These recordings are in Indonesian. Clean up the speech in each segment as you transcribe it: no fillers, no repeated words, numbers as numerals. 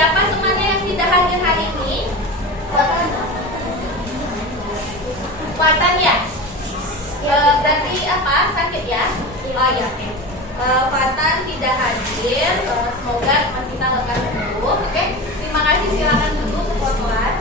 siapa temannya yang tidak hadir hari ini? Watan ya? Berarti apa? Sakit ya? Oh ya, oke. Watan tidak hadir. Semoga teman kita lekas sembuh. Oke, terima kasih. Silakan duduk ke kelas.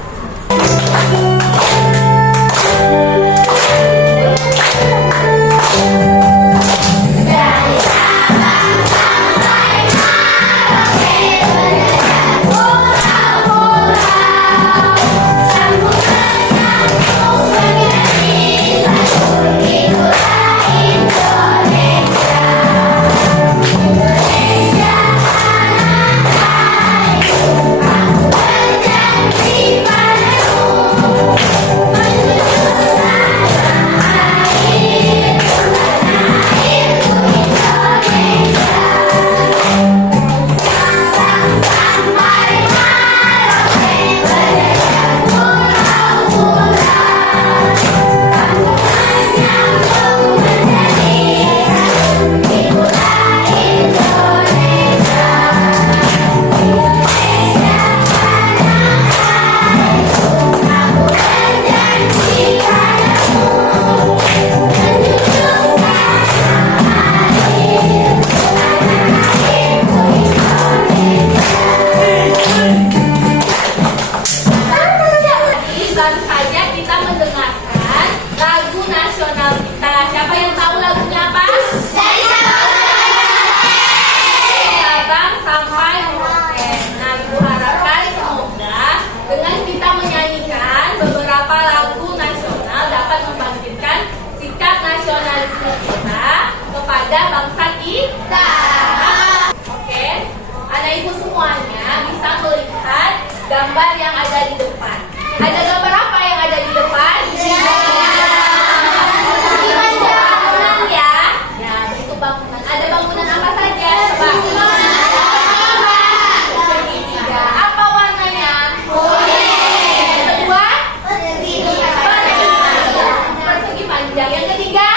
Kepada bangsa kita. Oke, anak ibu semuanya bisa melihat gambar yang ada di depan. Ada gambar apa yang ada di depan? Bangunan ya. Ya, bentuk bangunan. Ada bangunan apa saja? Segitiga. Apa warnanya? Yang kedua? Persegi panjang. Yang ketiga?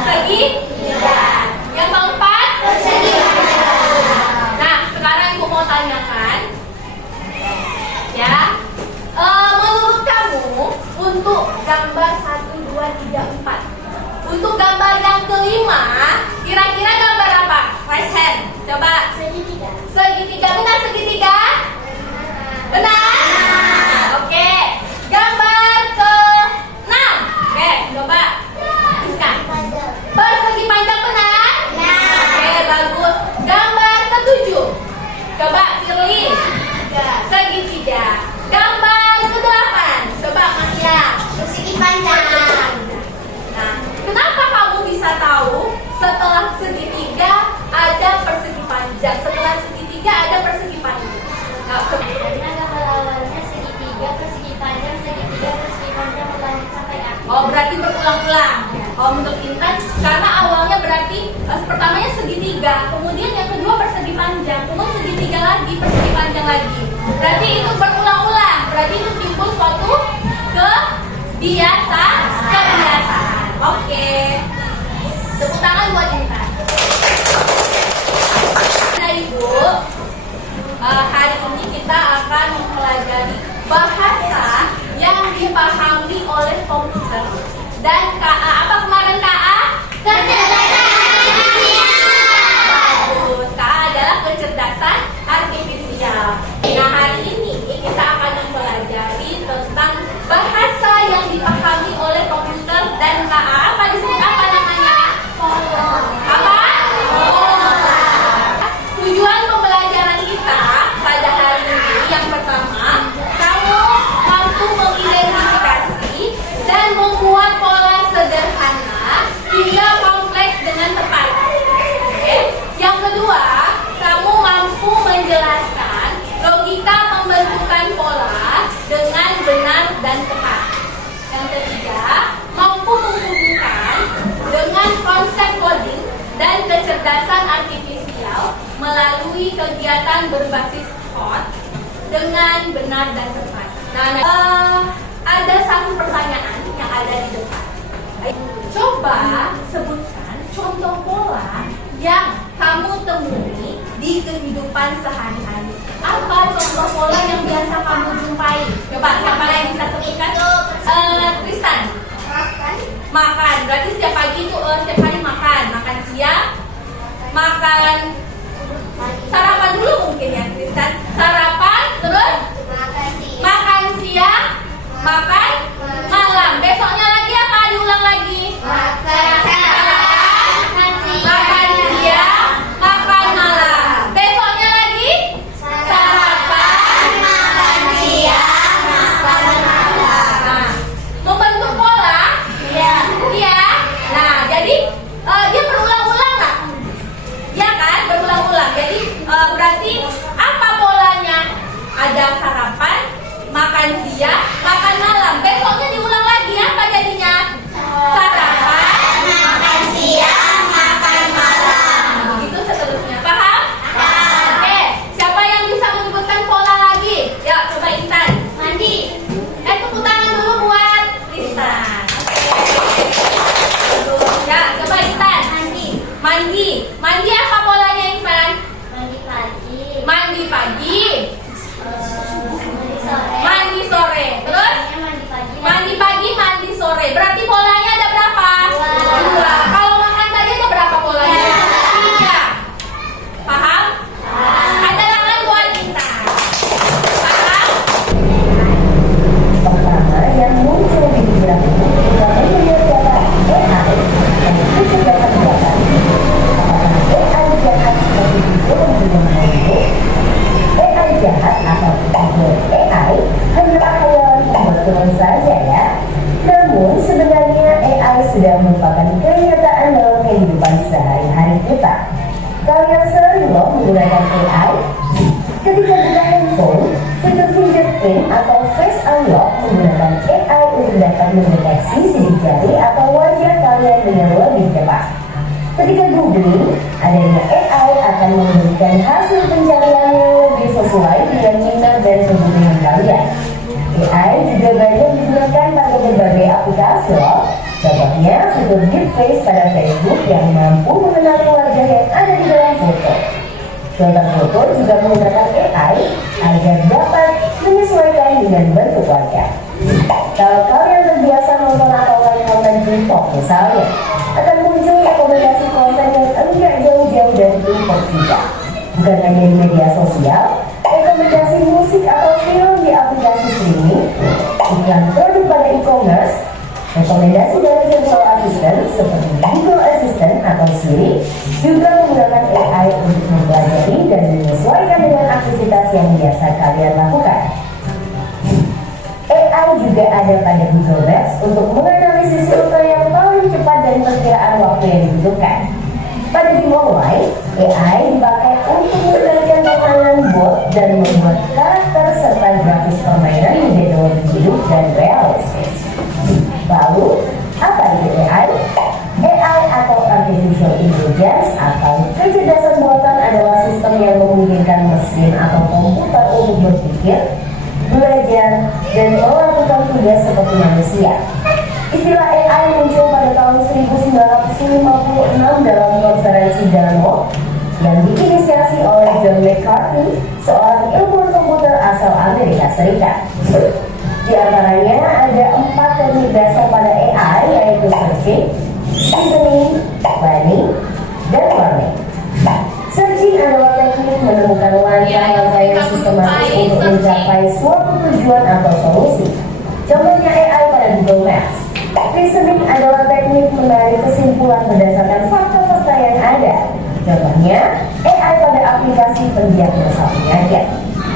Segitiga. Yang keempat? Persegi panjang. Nah, sekarang ibu mau tanyakan, ya, menurut kamu untuk gambar 1, 2, 3, 4, untuk gambar yang kelima, kira-kira gambar apa? Raise hand. Coba. Segitiga. Segitiga. Benar segitiga? Benar. Oke. Gambar ke-6. Oke, coba. Persegi panjang benar? Oke, bagus. Gambar ke-7. Coba pilih. Segitiga. Gambar ke-8. Coba Maria. Persegi panjang. Nah, kenapa kamu bisa tahu setelah segitiga ada persegi panjang? Setelah segitiga ada persegi panjang. Karena gambar awalnya segitiga, persegi panjang, segitiga, persegi panjang berlanjut sampai akhir. Oh, berarti berulang-ulang. Oh, untuk Intan, karena awalnya berarti pertamanya segitiga, kemudian yang kedua persegi panjang, kemudian segitiga lagi, persegi panjang lagi. Berarti itu berulang-ulang. Berarti itu timbul suatu kebiasaan. Oke. Tepuk tangan buat Intan. Nah, Ibu, hari ini kita akan mempelajari bahasa yang dipahami oleh komputer. Dan KA, apa kemarin KA? Kecerdasan artifisial. Bagus, KA adalah kecerdasan artifisial. Nah, hari ini kita akan mempelajari tentang bahasa yang dipahami oleh komputer dan KA. Apa di sini? Apa namanya? Apa? Tujuan pembelajaran kita pada hari ini yang pertama, kamu mampu mengidentifikasi dan membuat pola sederhana hingga kompleks dengan tepat. Oke. Yang kedua, kamu mampu menjelaskan logika pembentukan pola dengan benar dan tepat. Yang ketiga, mampu menghubungkan dengan konsep coding dan kecerdasan artifisial melalui kegiatan berbasis code dengan benar dan tepat. Nah, ada satu pertanyaan yang ada di depan. Coba sebutkan contoh pola yang kamu temui di kehidupan sehari-hari. Apa contoh pola yang biasa kamu jumpai? Coba siapa yang bisa sebutkan? Tristan. Makan. Berarti setiap pagi itu setiap hari makan. Makan siang, makan sarapan dulu mungkin ya Tristan. Sarapan, terus makan siang, makan malam. Besoknya lagi apa? Diulang lagi. Makan siang, makan malam. Besoknya lagi sarapan, makan siang, makan malam. Nah, membentuk pola. Iya. Nah, jadi dia berulang-ulang nggak? Ya kan, berulang-ulang. Jadi berarti apa polanya? Ada sarapan, makan siang, makan malam. Besoknya diulang lagi, apa jadinya? Sarapan, makan siang, makan malam. Begitu seterusnya. Paham? Oke. Siapa yang bisa menyebutkan pola lagi? Ya, coba Intan. Mandi. Tepuk tangan dulu buat Tristan. Oke. Ya, coba Intan. Mandi apa polanya Intan? Mandi pagi. Mandi sore. Terus? Mandi pagi, mandi sore. Berarti polanya ada berapa? Dua. Kalau makan tadi ada berapa polanya? Tiga. Paham? Ada tangan buat Intan. Paham? Pertama yang muncul di pikiran utamanya adalah AI dan kecerdasan buatan. Apakah AI jahat seperti itu yang sudah menunjuk? AI jahat atau AI hanyalah khayalan pembetulan saja ya. Namun sebenarnya AI sudah merupakan kenyataan dalam kehidupan sehari-hari kita. Kalian sering loh menggunakan AI. Ketika buka handphone, fitur fingerprint atau face unlock menggunakan AI untuk dapat mendeteksi sidik jari atau wajah kalian dengan lebih cepat. Ketika googling, adanya AI akan memberikan hasil pencarian yang lebih sesuai dengan minat dan kebutuhan kalian. AI juga banyak digunakan pada berbagai aplikasi loh. Contohnya fitur deepface pada Facebook yang mampu mengenali wajah yang ada di dalam foto. Filter foto juga menggunakan AI agar dapat menyesuaikan dengan bentuk wajah. Kalau kalian terbiasa nonton atau like konten K-pop misalnya, akan muncul rekomendasi konten yang enggak jauh-jauh dari K-pop juga. Bukan hanya di media sosial, rekomendasi musik atau film di aplikasi streaming, iklan produk pada e-commerce, rekomendasi dari virtual assistant seperti Google Assistant atau Siri juga menggunakan AI untuk mempelajari dan menyesuaikan dengan aktivitas yang biasa kalian lakukan. AI juga ada pada Google Maps untuk menganalisis rute yang paling cepat dan perkiraan waktu yang dibutuhkan. Pada game online, AI dipakai untuk mengendalikan permainan bot dan membuat karakter serta grafis permainan menjadi lebih hidup dan realistis. Lalu, apa itu AI? AI atau Artificial Intelligence atau kecerdasan buatan adalah sistem yang memungkinkan mesin atau komputer untuk berpikir, belajar, dan melakukan tugas seperti manusia. Istilah AI muncul pada tahun 1956 dalam konferensi Dartmouth yang diinisiasi oleh John McCarthy, seorang ilmuwan komputer asal Amerika Serikat. Di antaranya ada 4 teknik dasar pada AI, yaitu searching, reasoning, planning, dan learning. Searching adalah teknik menemukan langkah-langkah yang sistematis untuk mencapai suatu tujuan atau solusi. Contohnya AI pada Google Maps. Reasoning adalah teknik menarik kesimpulan berdasarkan fakta-fakta yang ada. Contohnya AI pada aplikasi pendiagnosa penyakit.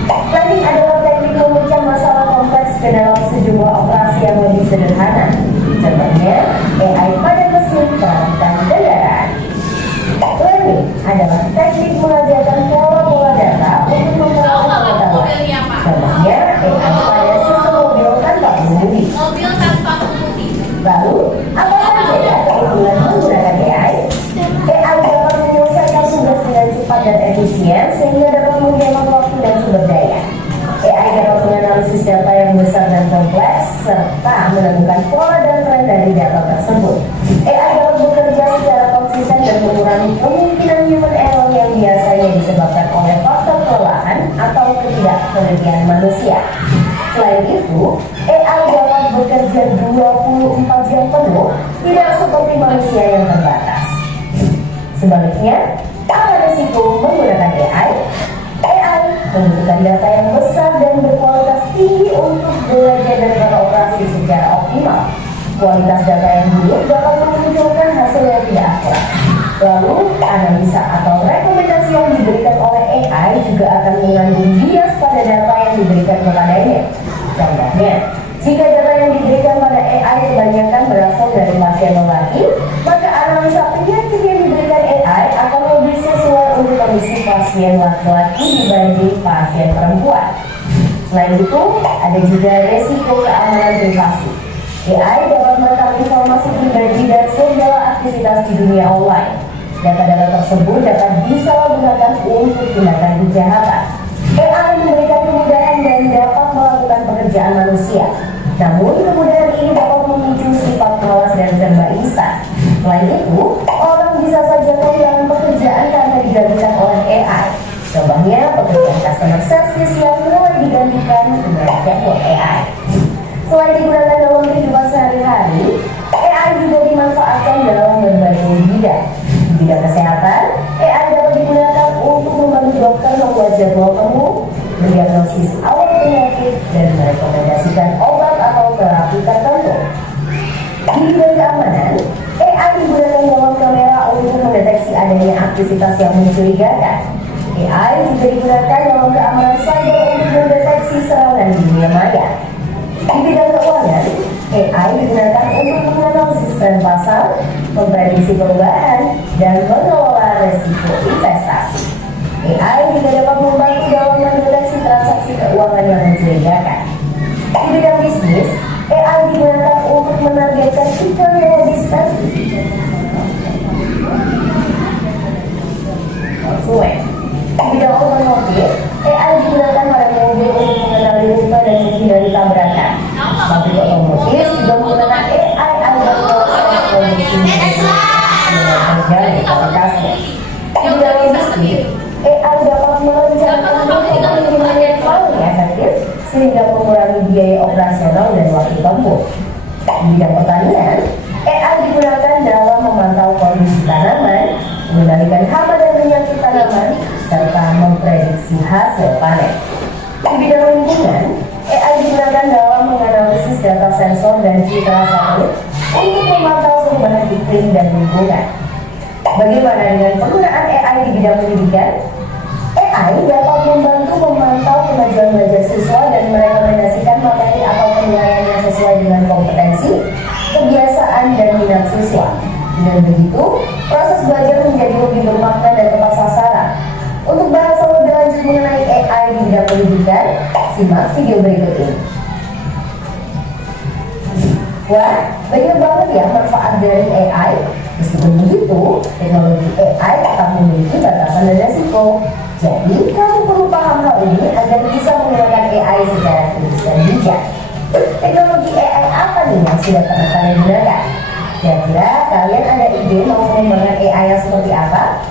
Planning adalah teknik memecah masalah kompleks ke dalam sejumlah operasi yang lebih sederhana. Contohnya AI pada mesin perakitan kendaraan. Learning adalah teknik mengajarkan pola-pola data untuk memperoleh pengetahuan. Contohnya AI pada sistem mobil tanpa pengemudi. Lalu, apa saja ya keunggulan menggunakan AI? AI dapat menyelesaikan tugas dengan cepat dan efisien sehingga dapat menghemat waktu dan sumber daya. AI dapat menganalisis data yang besar dan kompleks serta menemukan pola dan tren dari data tersebut. AI dapat bekerja secara konsisten dan mengurangi kemungkinan human error yang biasanya disebabkan pengertian manusia. Selain itu, AI dapat bekerja 24 jam penuh, tidak seperti manusia yang terbatas. Sebaliknya, apa risiko menggunakan AI? AI membutuhkan data yang besar dan berkualitas tinggi untuk belajar dan beroperasi secara optimal. Kualitas data yang buruk dapat memunculkan hasil yang tidak akurat. Lalu, analisa atau rekomendasi yang diberikan oleh AI juga akan mengandung bias pada data yang diberikan kepadanya. Contohnya, jika data yang diberikan pada AI kebanyakan berasal dari pasien lelaki, maka analisa penyakit yang diberikan AI akan lebih sesuai untuk kondisi pasien laki-laki dibanding pasien perempuan. Selain itu, ada juga resiko keamanan privasi. AI dapat merekam informasi pribadi dan segala aktivitas di dunia online. Data-data tersebut dapat disalahgunakan untuk tindakan kejahatan. AI memberikan kemudahan dan dapat melakukan pekerjaan manusia. Namun, kemudahan ini dapat memicu sifat malas dan serba instan. Selain itu, orang bisa saja kehilangan pekerjaan karena digantikan oleh AI. Contohnya, pekerjaan customer service yang mulai digantikan dengan chatbot AI. Selain digunakan dalam kehidupan sehari-hari, AI juga dimanfaatkan dalam berbagai bidang. Di bidang kesehatan, AI dapat digunakan untuk membantu dokter membuat jadwal temu, mendiagnosis awal penyakit, dan merekomendasikan obat atau terapi tertentu. Di bidang keamanan, AI digunakan dalam kamera untuk mendeteksi adanya aktivitas yang mencurigakan. AI juga digunakan dalam keamanan cyber untuk mendeteksi serangan di dunia maya. Di bidang keuangan, AI digunakan untuk menganalisis tren pasar, memprediksi perubahan, dan mengelola resiko investasi. AI juga dapat membantu dalam mendeteksi transaksi keuangan yang mencurigakan. Di bidang bisnis, AI digunakan untuk menargetkan iklan yang lebih spesifik. Di bidang otomotif, AI digunakan pada mobil untuk mengenali rute dan menghindari tabrakan. Pabrik otomotif juga menggunakan AI agar melakukan produksi terjadi kualitasnya. Di bidang industri, AI dapat merencanakan rute pengiriman yang paling efektif sehingga mengurangi biaya operasional dan waktu tempuh. Di bidang pertanian, AI digunakan dalam memantau kondisi tanaman, mengendalikan hama dan penyakit tanaman, serta memprediksi hasil panen. Di bidang lingkungan, AI digunakan dalam menganalisis data sensor dan citra satelit untuk memantau perubahan iklim dan lingkungan. Bagaimana dengan penggunaan AI di bidang pendidikan? AI dapat membantu memantau kemajuan belajar siswa dan merekomendasikan materi atau penilaian yang sesuai dengan kompetensi, kebiasaan, dan minat siswa. Dengan begitu, proses belajar menjadi lebih bermakna dan tepat sasaran. Untuk bahas lebih lanjut mengenai AI di bidang pendidikan, simak video berikut ini. Wah, banyak banget ya manfaat dari AI. Meskipun begitu, teknologi AI tetap memiliki batasan dan resiko. Jadi, kamu perlu paham hal ini agar bisa menggunakan AI secara kritis dan bijak. Teknologi AI apa nih yang sudah pernah kalian gunakan? Kira-kira kalian ada ide mau mengembangkan AI yang seperti apa?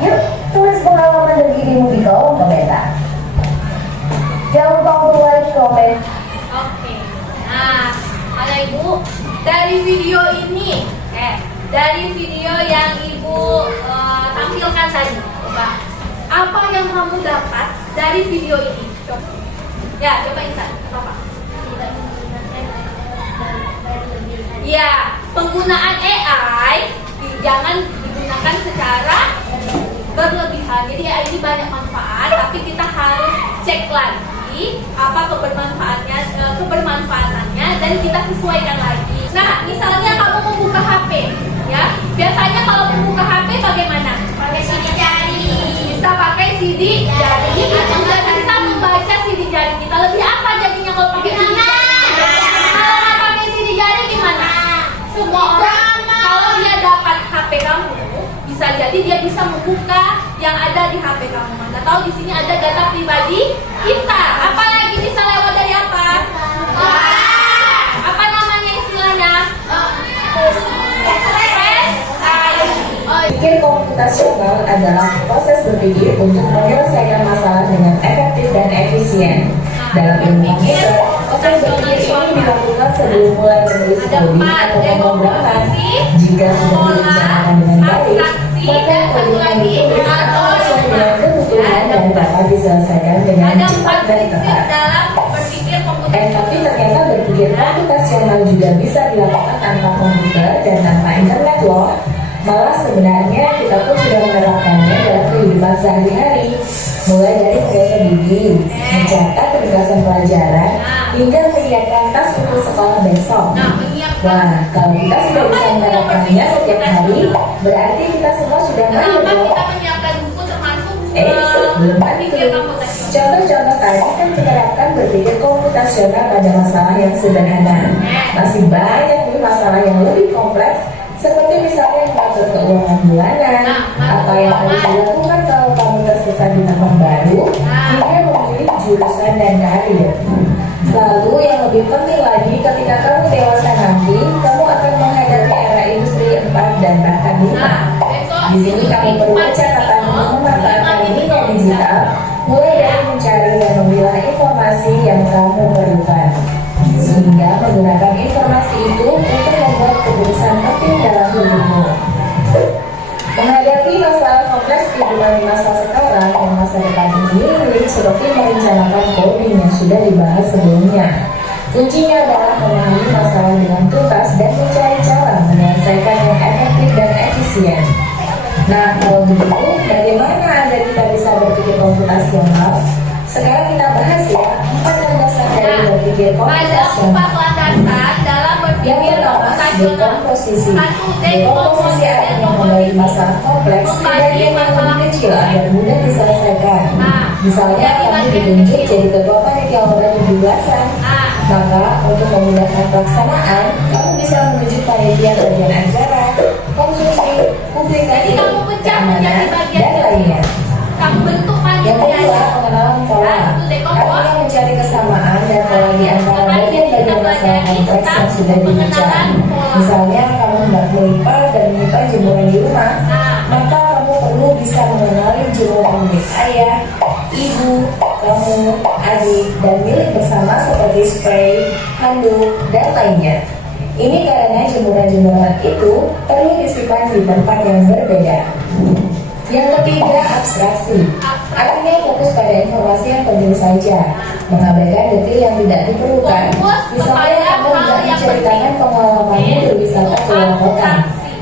Yuk, tulis pengalaman dan idemu di kolom komentar. Jangan lupa untuk like, komen. Oke. Nah, Anak Ibu, dari video ini, dari video yang Ibu tampilkan tadi, coba apa yang kamu dapat dari video ini? Coba. Ya, coba Insan, apa? Ya, penggunaan AI jangan digunakan secara berlebihan. Jadi AI ini banyak manfaat, tapi kita harus cek lagi apa kebermanfaatannya dan kita sesuaikan lagi. Nah, misalnya kamu membuka HP, ya. Biasanya kalau membuka HP bagaimana? Pakai sidik jari. Bisa pakai sidik jari atau nggak bisa membaca sidik jari kita. Lebih apa jadinya kalau pakai sidik jari? Kalau nggak pakai sidik jari gimana? Semua orang kalau dia dapat HP kamu, bisa jadi dia bisa membuka yang ada di HP kamu. Anda tahu di sini ada data pribadi kita. Apalagi bisa lewat dari apa? Apa namanya istilahnya? Pikir komputasional adalah proses berpikir untuk menyelesaikan masalah dengan efektif dan efisien. efisien. Dalam ilmu komputer, proses berpikir ini dilakukan sebelum mulai menulis coding atau pemrograman. Jika sudah direncanakan dengan baik, maka coding yang ditulis akan sesuai dengan kebutuhan dan dapat diselesaikan dengan cepat dan tepat. Tapi ternyata berpikir komputasional juga bisa dilakukan tanpa komputer dan tanpa internet loh. Malah sebenarnya kita pun sudah menerapkannya dalam kehidupan sehari-hari. Mulai dari mengatur gigi, mencatat ringkasan pelajaran, hingga menyiapkan tas untuk sekolah besok. Wah, kalau kita sudah bisa menerapkannya setiap hari, berarti kita semua sudah mampu dong. Sebelum itu, contoh-contoh tadi kan menerapkan berpikir komputasional pada masalah yang sederhana. Masih banyak nih masalah yang lebih kompleks, seperti misalnya mengatur keuangan bulanan, apa yang harus dilakukan kalau kamu tersesat di tempat baru, hingga memilih jurusan dan karir. Lalu yang lebih penting lagi, ketika kamu dewasa nanti, kamu akan menghadapi era industri 4 dan bahkan 5. Di sini kamu perlu catatan untuk memanfaatkan dunia digital, mulai dari mencari dan memilah informasi yang kamu perlukan, sehingga menggunakan informasi itu untuk membuat keputusan penting dalam hidupmu. Menghadapi masalah kompleks kehidupan di masa sekarang dan masa depan ini mirip seperti merencanakan coding yang sudah dibahas sebelumnya. Kuncinya adalah memahami masalah dengan tuntas dan mencari cara menyelesaikan yang efektif dan efisien. Nah, kalau begitu, bagaimana Anda kita bisa berpikir komputasional? Sekarang kita bahas ya 4 landasan dari berpikir komputasional. Yang pertama, dekomposisi. Dekomposisi artinya membagi masalah kompleks ke bagian yang lebih kecil agar mudah diselesaikan. Misalnya, kamu ditunjuk jadi ketua panitia lomba 17-an. Maka, untuk memudahkan pelaksanaan, kamu bisa menunjuk panitia bagian acara, konsumsi, publikasi, keamanan, dan lainnya. Yang kedua, pengenalan pola. Artinya mencari kesamaan dan pola di antara bagian-bagian masalah kompleks yang sudah dibicarakan. Misalnya, kamu hendak melipat dan menyimpan jemuran di rumah, maka kamu perlu bisa mengenali jemuran milik ayah, ibu, kamu, adik, dan milik bersama seperti spray, handuk, dan lainnya. Ini karena jemuran-jemuran itu perlu disimpan di tempat yang berbeda. Yang ketiga, abstraksi. Artinya fokus pada informasi yang penting saja, mengabaikan detail yang tidak diperlukan. Misalnya, kamu tidak menceritakan pengalamanmu berwisata ke luar kota.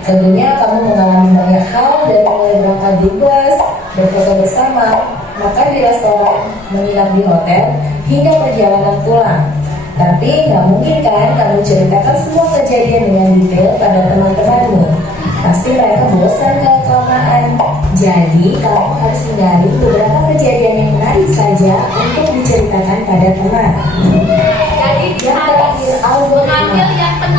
Tentunya kamu mengalami banyak hal dari mulai berangkat di bus, berfoto bersama, makan di restoran, menginap di hotel, hingga perjalanan pulang. Tapi nggak mungkin kan kamu ceritakan semua kejadian dengan detail pada teman-temanmu. Pasti mereka bosan kalau kelamaan. Jadi kamu harus mencari beberapa kejadian yang menarik saja untuk diceritakan pada teman. Yang terakhir, algoritma.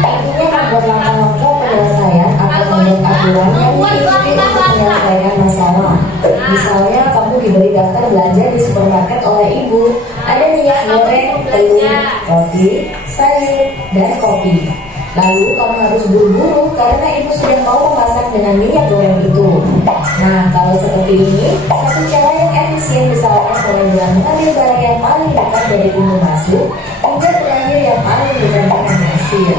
Artinya membuat langkah-langkah penyelesaian atau membuat aturan yang diikuti untuk menyelesaikan masalah. Misalnya kamu diberi daftar belanja di supermarket oleh ibu. Ada minyak goreng, telur, roti, sayur, dan kopi. Lalu kamu harus buru-buru karena ibu sudah mau memasak dengan minyak goreng itu. Nah, kalau seperti ini, satu cara yang efisien misalnya mulai dengan mengambil barang yang paling dekat dari pintu masuk hingga terakhir yang paling dekat dengan kasir.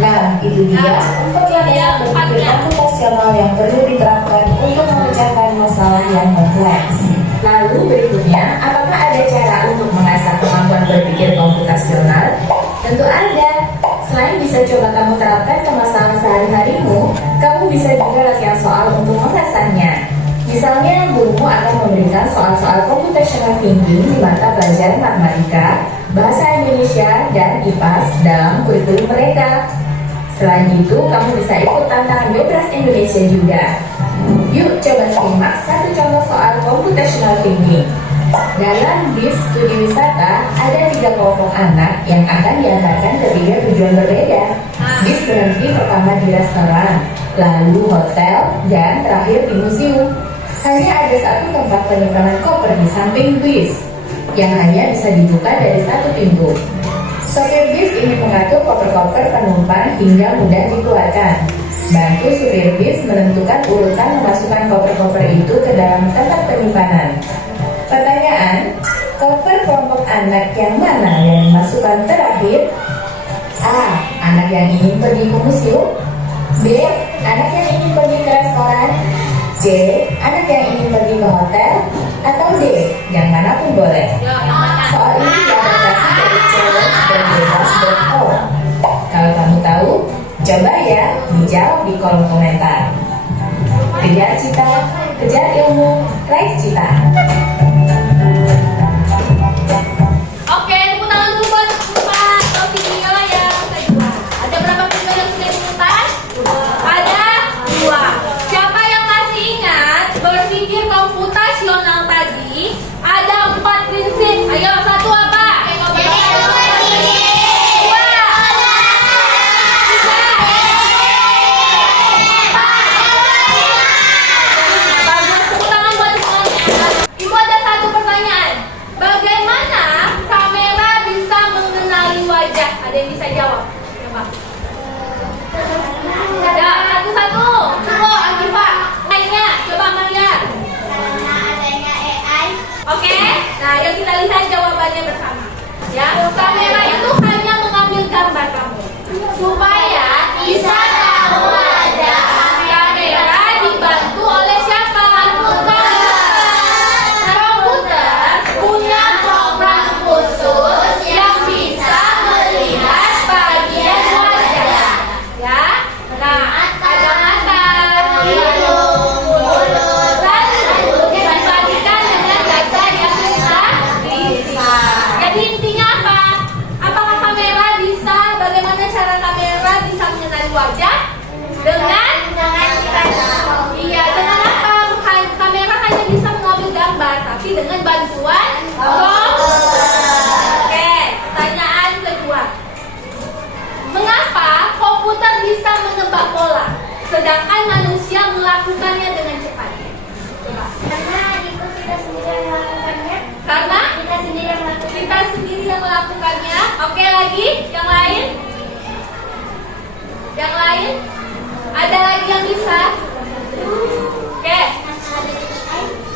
Nah, itu dia 4 landasan berpikir komputasional yang perlu diterapkan untuk memecahkan masalah yang kompleks. Lalu berikutnya, apakah ada cara untuk mengasah kemampuan berpikir komputasional? Tentu ada. Selain bisa coba kamu terapkan ke masalah sehari-harimu, kamu bisa juga latihan soal untuk mengasahnya. Misalnya, gurumu akan memberikan soal-soal computational thinking di mata pelajaran matematika, bahasa Indonesia, dan IPAS dalam kurikulum mereka. Selain itu, kamu bisa ikut tantangan Yobras Indonesia juga. Yuk coba simak satu contoh soal computational thinking. Dalam bis studi wisata, ada 3 kelompok anak yang akan diantarkan ke 3 tujuan berbeda. Bis berhenti pertama di restoran, lalu hotel, dan terakhir di museum. Hanya ada satu tempat penyimpanan koper di samping bis, yang hanya bisa dibuka dari satu pintu. Sopir bis ini mengatur koper-koper penumpang hingga mudah dikeluarkan. Bantu supir bis menentukan urutan memasukkan koper-koper itu ke dalam tempat penyimpanan. Pertanyaan, koper kelompok anak yang mana yang masukkan terakhir? A. Anak yang ingin pergi ke museum. B. Anak yang ingin pergi ke restoran. C. Anak yang ingin pergi ke hotel. Atau D. Yang manapun boleh. Yo, yang mana? Soal ini diadaptasi dari challenge dan bebas.com. Kalau kamu tahu, coba ya dijawab di kolom komentar. Kejar cita, kejar ilmu, raih cita. Oke, tepuk tangan dulu buat Pak video yang kedua. Ada berapa video yang sudah diputar? Ada 2. Siapa yang masih ingat berpikir komputasional tadi? Ada 4 prinsip. Ayo, 1 apa? Ibu ada 1 pertanyaan. Bagaimana kamera bisa mengenali wajah? Ada yang bisa jawab? Coba. Ya, satu-satu. Coba Akifa. Lainnya, coba Amalia. Karena adanya AI. Oke. Nah, yuk kita lihat jawabannya bersama. Ya, kamera itu hanya mengambil gambar kamu supaya bisa tahu wajah. Kamera dibantu oleh siapa? Komputer punya program khusus yang bisa melihat bagian wajah. Ya. Nah, ada mata, hidung, mulut, dan dibagikan dengan data yang bisa. Jadi intinya apa? Apakah kamera bisa? Bagaimana cara kamera bisa mengenali wajah? Dengan iya, dengan apa? Bukan kamera hanya bisa mengambil gambar, tapi dengan bantuan komputer. Oke, pertanyaan kedua. Mengapa komputer bisa menebak pola, sedangkan manusia melakukannya dengan cepat? Coba. Karena itu kita sendiri yang melakukannya. Karena Kita sendiri yang melakukannya. kita sendiri yang melakukannya. Oke, lagi yang lain? Yang lain? Ada lagi yang bisa? Oke,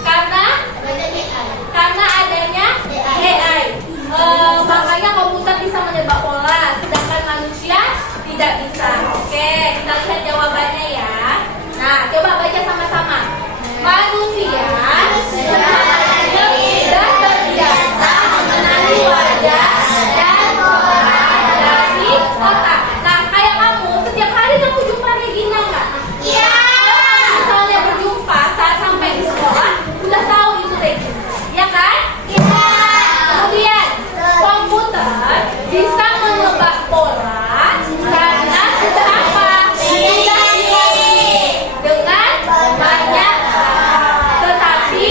karena adanya AI. Makanya komputer bisa menebak pola, sedangkan manusia tidak bisa. Oke, kita lihat jawabannya ya. Nah, coba baca sama-sama. Manusia sudah terbiasa mengenali wajah dan pola dari otak. Nah, kayak kamu, setiap hari kamu jumpa Regina nggak? Iya. Misalnya berjumpa saat sampai di sekolah, udah tahu itu Regina, ya kan? Iya. Kemudian komputer bisa menebak pola karena sudah apa? Sudah dengan banyak, tetapi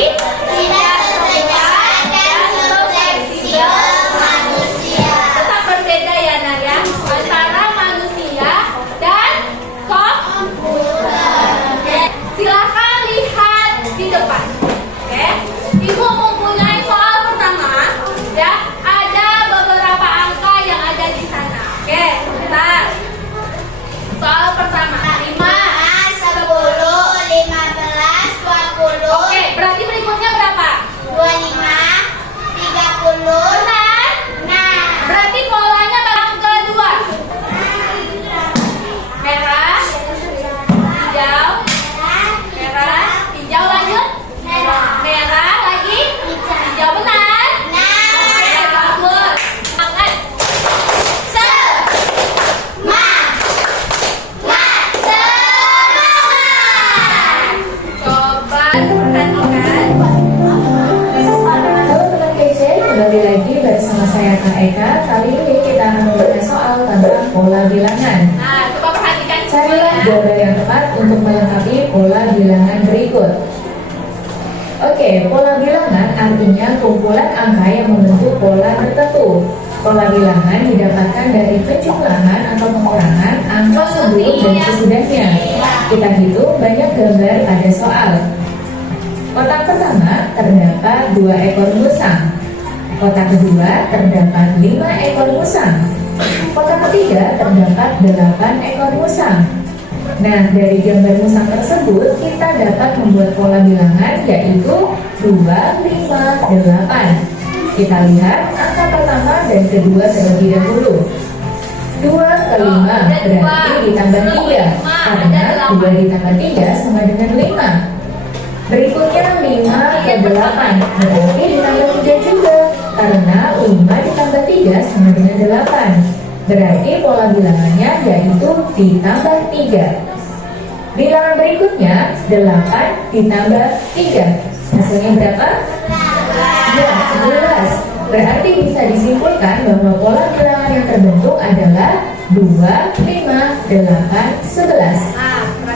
tidak sehebat dan sefleksibel manusia. Tetap berbeda ya Naya, antara manusia dan komputer. Silakan lihat di depan. Oke, Ibu mempunyai soal pertama. Ya, ada beberapa angka yang ada di sana. Oke, sebentar. Soal pertama, 5. 10, 15, 20, Oke, berarti berikutnya berapa? 25, 30. Benar? Nah, Berarti polanya yang kedua. Merah, hijau, merah, hijau lanjut. Merah lagi, hijau benar. Oke, bagus. Semangat. Coba perhatikan. Halo teman kece, kembali lagi bersama saya Kak Eka. Kali ini kita akan membahas soal tentang pola bilangan. Nah, coba perhatikan Carilah semuanya. jawaban yang tepat untuk melengkapi pola bilangan berikut. Oke, pola bilangan artinya kumpulan angka yang membentuk pola tertentu. Pola bilangan didapatkan dari penjumlahan atau pengurangan angka sebelum dan sesudahnya. Kita hitung banyak gambar pada soal. Kotak pertama terdapat 2 ekor musang. Kotak kedua terdapat 5 ekor musang. Kotak ketiga terdapat 8 ekor musang. Nah, dari gambar musang tersebut kita dapat membuat pola bilangan yaitu 2, 5, 8. Kita lihat angka pertama dan kedua terlebih dahulu. 2 ke 5 berarti ditambah 3, karena 2 ditambah 3 sama dengan 5. Berikutnya 5 ke 8 berarti ditambah 3 juga, karena 5 ditambah 3 sama dengan 8. Berarti pola bilangannya yaitu ditambah 3. Bilangan berikutnya 8 ditambah 3. Hasilnya berapa? Ya, 11. Berarti bisa disimpulkan bahwa pola bilangan yang terbentuk adalah 2, 5, 8, 11.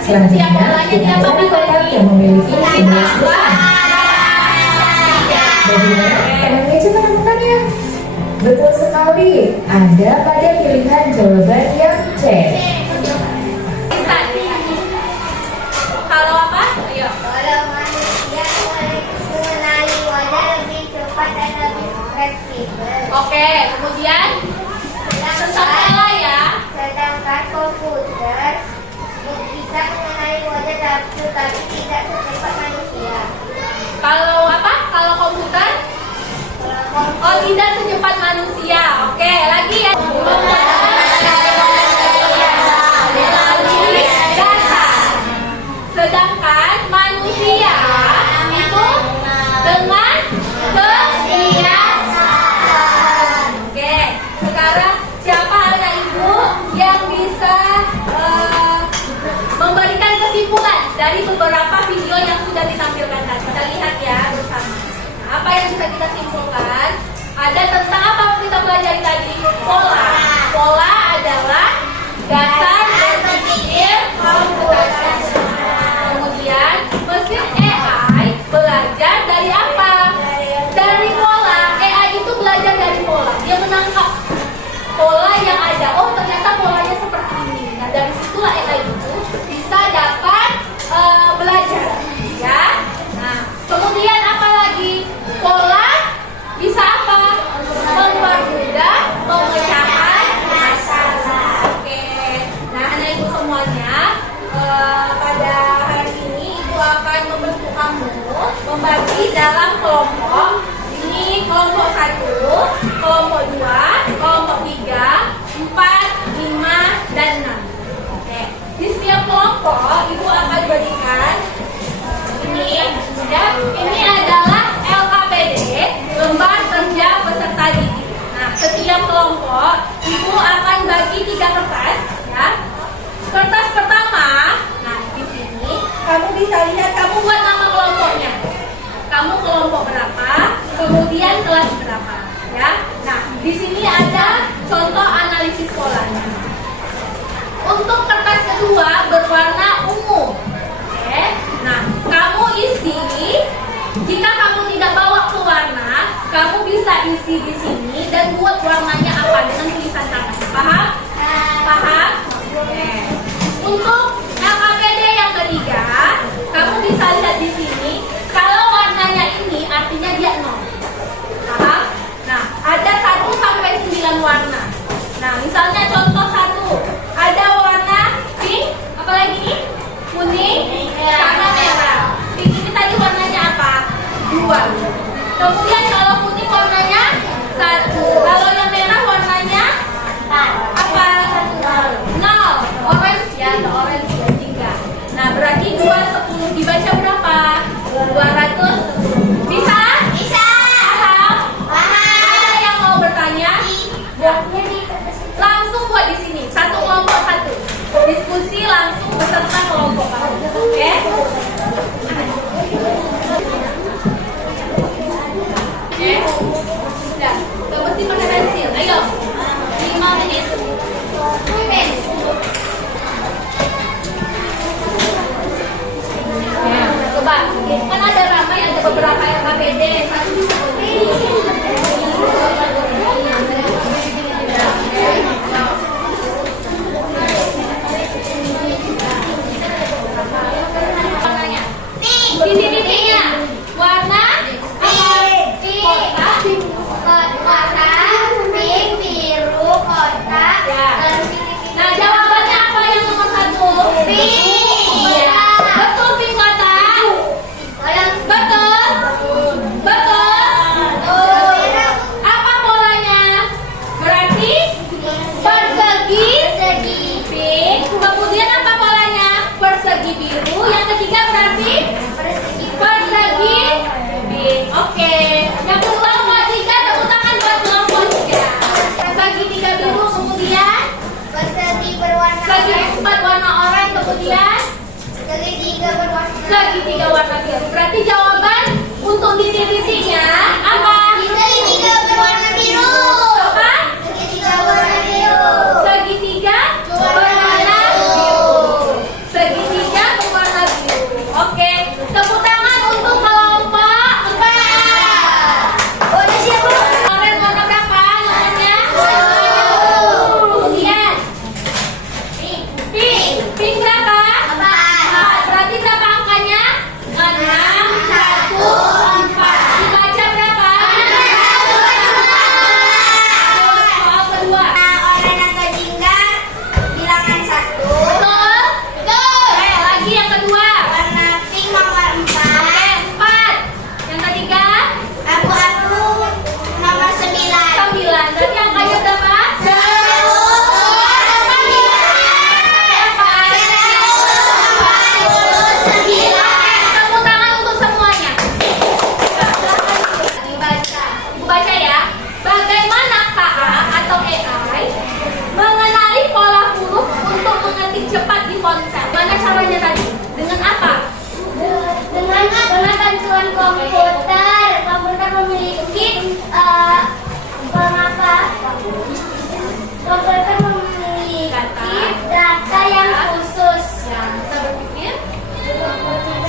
Selanjutnya, kita cari kotak yang memiliki 11 bilangan. Bagaimana kalian bisa menemukannya? Betul sekali, ada pada pilihan jawaban yang C. Kalau apa? Ayo. Kalau manusia mengenali wajah lebih cepat dan lebih fleksibel. Oke, kemudian pola ya. Sedangkan komputer bisa mengenali wajah tetapi tidak secepat manusia. Kalau apa? Kalau komputer? Oh, tidak secepat manusia. Oke, lagi ya. Melalui data. Sedangkan manusia itu dengan kebiasaan. Oke, sekarang siapa anak ibu yang bisa memberikan kesimpulan dari beberapa video yang sudah ditampilkan tadi? Kita lihat ya bersama. Nah, apa yang bisa kita simpulkan? Ada tentang apa yang kita pelajari tadi? Pola. Pola adalah dasar berpikir komputasional. Kemudian mesin AI belajar dari apa? Dari pola. AI itu belajar dari pola. Dia menangkap pola yang ada. Oh, ternyata polanya seperti ini. Nah, dari situlah AI itu bisa dapat belajar, ya. Nah, kemudian apa lagi? Pola bisa apa? Mempermudah pemecahan masalah. Oke. Nah, anak ibu semuanya, pada hari ini ibu akan membentuk kamu membagi dalam kelompok. Ini kelompok 1, kelompok 2, kelompok 3, 4, 5, dan 6. Oke. Di setiap kelompok ibu akan berikan ini, ya. Ini adalah LKPD, lembar kerja peserta didik. Nah, setiap kelompok ibu akan bagi 3 kertas, ya. Kertas pertama, nah di sini kamu bisa lihat kamu buat nama kelompoknya. Kamu kelompok berapa, kemudian kelas berapa, ya. Nah, di sini ada contoh analisis polanya. Untuk kertas kedua berwarna ungu. Oke. Nah, kamu isi. Jika kamu tidak bawa ke warna, kamu bisa isi di sini dan buat warnanya apa dengan tulisan tangan. Paham? Paham? Oke. Untuk LKPD yang ketiga, kamu bisa lihat di sini. Kalau warnanya ini artinya dia 0. Paham? Nah, ada 1 sampai 9 warna. Nah, misalnya contoh 1, ada warna pink, apalagi ini? Kuning, sama merah. Pink ini tadi warnanya apa? 2. Kemudian kalau kuning warnanya 1. Kalau yang merah warnanya apa? 0. Orange ya, atau orange ya, 3. Nah, berarti 2, 10 dibaca berapa? 210. Bisa? Bisa. Paham? Paham. Ada yang mau bertanya? Buatnya di Langsung buat di sini, 1 kelompok 1. Diskusi langsung beserta kelompok kamu. Oke? Oke? Sudah. Gak mesti pakai pensil. Ayo. 5 menit. Ya, coba. Kan ada ramai, ada beberapa LKPD. Satu bisa warnanya. Titik-titiknya warna apa? Kotak. warna pink, biru, kotak, Ya. dan titik-titik. Nah, jawabannya apa yang nomor 1? Pink. Iya. Betul, pink kotak. Kalau Betul. Betul. Komputer memiliki komputer memiliki data yang khusus. Yang bisa berpikir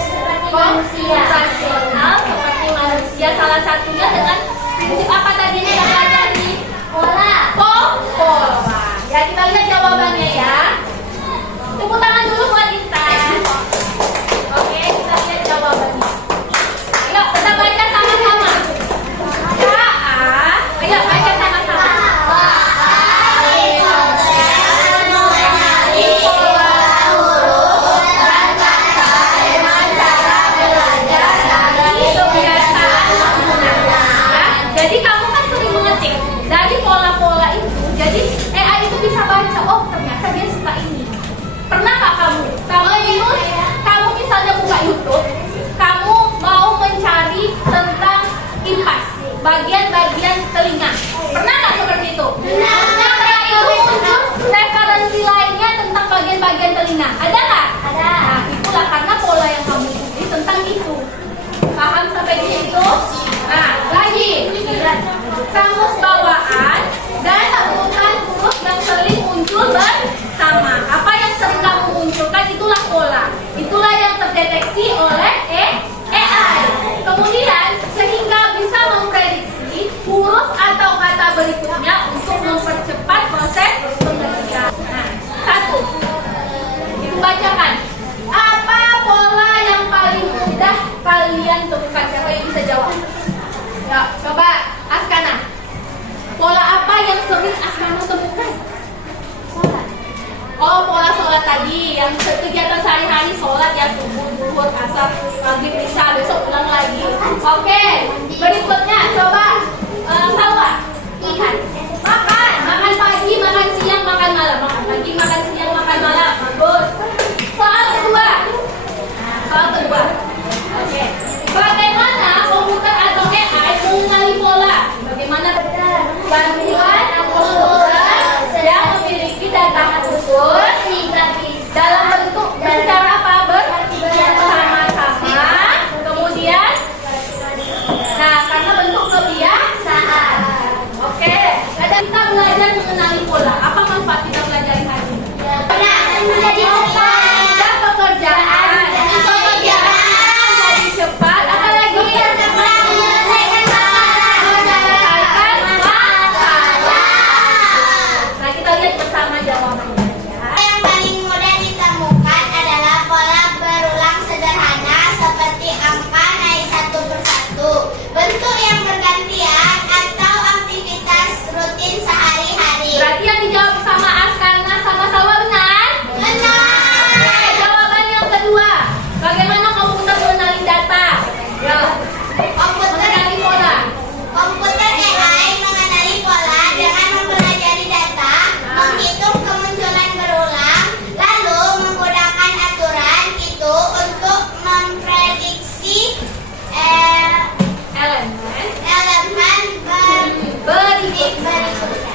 Seperti manusia. komputasional seperti manusia. Salah satunya dengan prinsip apa tadi yang kita pelajari? Pola. Pola. Ya, kita lihat jawabannya ya. Tepuk tangan dulu buat Intan. Oke, kita lihat jawabannya. Ayo, kita baca sama-sama. Ayo, baca sama-sama. Jadi kamu kan sering mengetik dari pola-pola itu. Jadi AI itu bisa baca, oh ternyata dia suka ini. Pernah nggak kamu misalnya buka YouTube, kamu mau mencari tentang kipas, bagian-bagian telinga. Pernah nggak seperti itu? Nah, itu muncul referensi lainnya tentang bagian-bagian telinga. Ada nggak? Ada. Nah, itulah karena pola yang kamu ikuti tentang itu. Paham sampai di situ? Nah, lagi. Kamus bawaan dan urutan huruf yang sering muncul bersama. Apa yang sering kamu munculkan itulah pola. Itulah yang terdeteksi oleh AI. Kemudian sehingga bisa memprediksi huruf atau kata berikutnya untuk mempercepat proses pengertian. Nah, satu. Ibu bacakan. Apa pola yang paling mudah kalian temukan? Siapa yang bisa jawab? Ya, coba Askana. Pola apa yang sering Askana temukan? Sholat. Oh, pola sholat tadi. Yang kegiatan sehari-hari sholat ya, subuh, zuhur, asar, maghrib, isya, besok ulang lagi. Oke, berikutnya coba Salwa. Makan. Makan pagi, makan siang, makan malam. Makan pagi, makan siang, makan malam. Bagus. Soal kedua. Oke. Bagaimana komputer atau AI mengenali pola? Bagaimana bantuan komputer yang memiliki data khusus dalam bentuk secara apa? Bersama-sama. Kemudian, nah karena bentuk kebiasaan. Oke. Jadi kita belajar mengenali pola. Apa manfaat kita belajar hari ini? Menjadi cepat. Pekerjaan jadi cepat. Apa lagi? Menyelesaikan Menyelesaikan masalah. Nah, kita lihat bersama jawabannya ya. Yang paling mudah ditemukan adalah pola berulang sederhana seperti angka naik satu persatu, bentuk yang bergantian atau aktivitas rutin sehari-hari. Berarti yang dijawab sama Askana sama Salwa benar? Oke, jawaban yang kedua. Bagaimana komputer mengenali data? Ya. Mengenali pola. Komputer AI mengenali pola dengan mempelajari data, menghitung kemunculan berulang, lalu menggunakan aturan itu untuk memprediksi elemen berikutnya.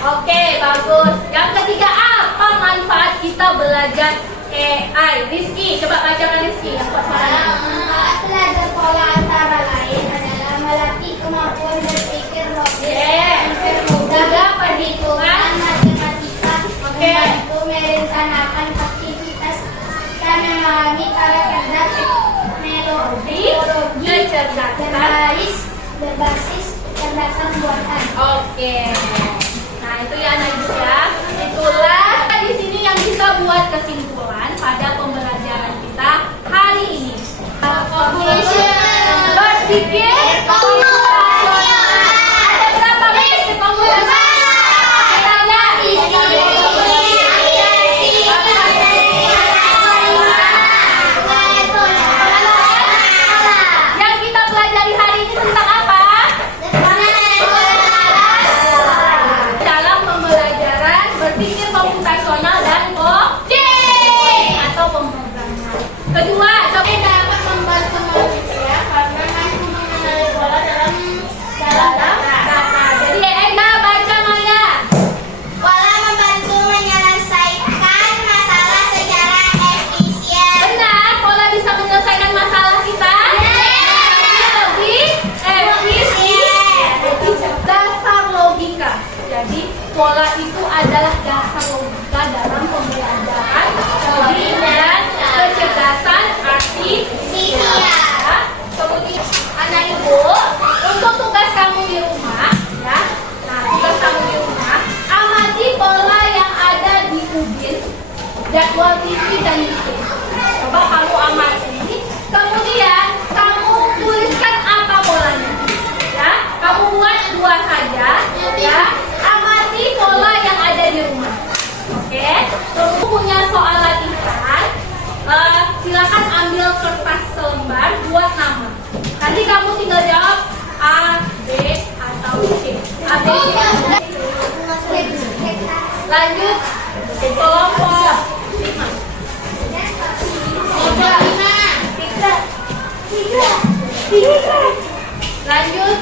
Oke, bagus. Yang ketiga, apa manfaat kita belajar AI? Rizky, coba bacakan Rizky. Yang suaranya. Manfaat belajar pola antara lain adalah melatih kemampuan berpikir logis, mempermudah perhitungan matematika, membantu merencanakan aktivitas, dan memahami cara kerja teknologi berbasis kecerdasan buatan. Oke. Nah, itu ya anak ibu ya. Itulah di sini yang bisa buat kesimpulan pada pembelajaran kita hari ini. Berpikir komputasional. Ada berapa prinsip komputasional? Kita lihat. Yang kita pelajari hari ini tentang apa? Jadi pola itu adalah dasar logika dalam pembelajaran dan kecerdasan artifisial. Kemudian anak ibu, untuk tugas kamu di rumah, ya. Nah, tugas kamu di rumah, amati pola yang ada di ubin, jadwal TV dan YouTube. Coba kamu amati, kemudian kamu tuliskan apa polanya. Ya, kamu buat 2 saja, ya. Amati pola yang ada di rumah. Oke, kamu punya soal latihan. Silakan ambil kertas selembar, buat nama. Nanti kamu tinggal jawab A, B, atau C. A, B, C. Lanjut kelompok 5. Lanjut